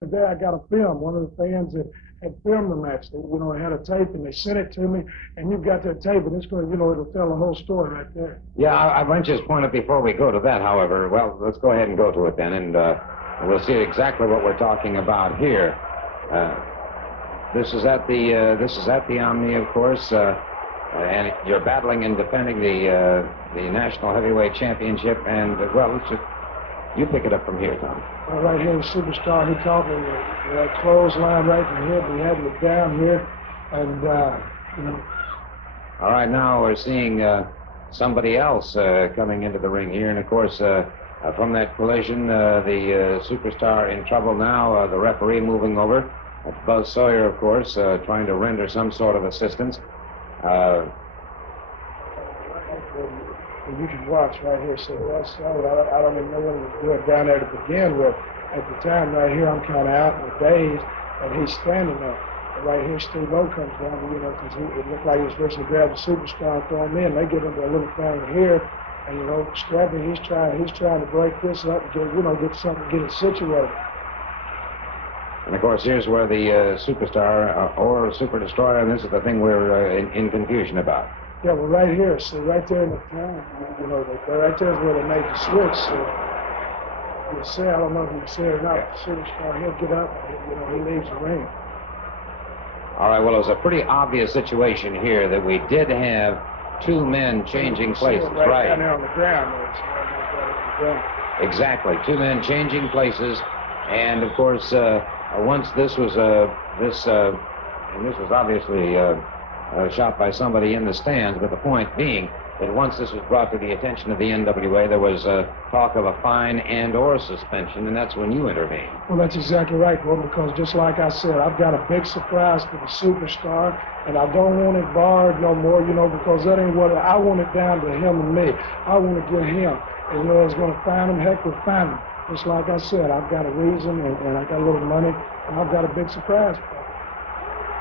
Today I got a film. One of the fans that had filmed the match. They, had a tape and they sent it to me. And you've got that tape, and it's going to, it'll tell the whole story right there. Yeah, I might just point out before we go to that, however. Well, let's go ahead and go to it then, and we'll see exactly what we're talking about here. This is at the Omni, of course, and you're battling and defending the National Heavyweight Championship. And you pick it up from here, Tom. Well, right here, the Superstar, he caught me with that clothesline right in the head. We had me down here, and, All right, now we're seeing somebody else coming into the ring here. And, of course, from that collision, the Superstar in trouble now. The referee moving over. That's Buzz Sawyer, of course, trying to render some sort of assistance. You can watch right here. So I don't even know what he was doing down there to begin with. At the time, right here, I'm kind of out in the daze, and he's standing there. And right here, Steve O comes down, because it looked like he was fixing to grab the Superstar and throw him in. They get into a little thing here, and Strappy, he's trying to break this up and get it situated. And of course, here's where the Superstar or Super Destroyer, and this is the thing we're in confusion about. Yeah, well, right here, see, right there in the town, right there is where they made the switch. So, you see, I don't know if you can see it or not, but the Superstar, he'll get up, he leaves the ring. All right, well, it was a pretty obvious situation here that we did have two men changing places, right? Down there on the ground. Exactly, two men changing places, and of course, once this was obviously shot by somebody in the stands, but the point being that once this was brought to the attention of the NWA, there was talk of a fine and or suspension, and that's when you intervened. Well, that's exactly right, Will, because just like I said, I've got a big surprise for the Superstar, and I don't want it barred no more, because that ain't what I want it down to him and me. I want to get him, and it's going to find him, heck, we'll find him. Just like I said, I've got a reason, and I got a little money, and I've got a big surprise for him.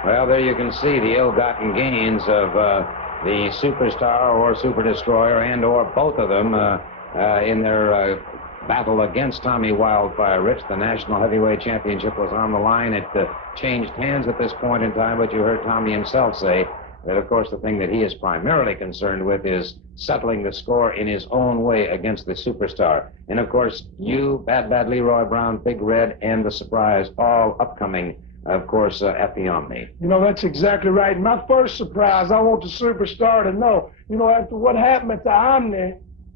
Well, there you can see the ill-gotten gains of the Superstar or Super Destroyer and or both of them in their battle against Tommy Wildfire Rich. The National Heavyweight Championship was on the line. It changed hands at this point in time, but you heard Tommy himself say that, of course, the thing that he is primarily concerned with is settling the score in his own way against the Superstar. And, of course, you, Bad Leroy Brown, Big Red, and the Surprise, all upcoming, of course, at the Omni. That's exactly right. My first surprise, I want the Superstar to know, after what happened at the Omni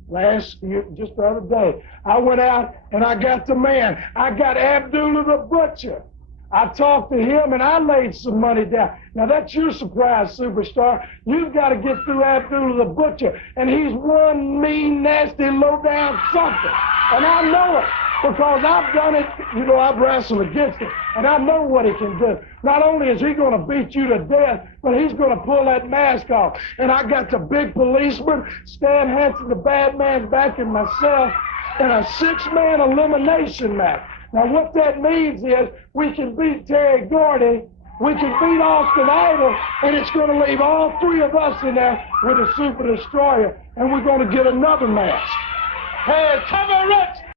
just the other day, I went out and I got the man. I got Abdullah the Butcher. I talked to him and I laid some money down. Now that's your surprise, Superstar. You've got to get through Abdullah the Butcher, and he's one mean, nasty, low-down something. And I know it because I've done it. I've wrestled against him, and I know what he can do. Not only is he going to beat you to death, but he's going to pull that mask off. And I got the big policeman, Stan Hansen, the bad man's back, and myself in a 6-man elimination match. Now, what that means is we can beat Terry Gordy, we can beat Austin Idol, and it's going to leave all three of us in there with a Super Destroyer, and we're going to get another match. Hey, cover Rich!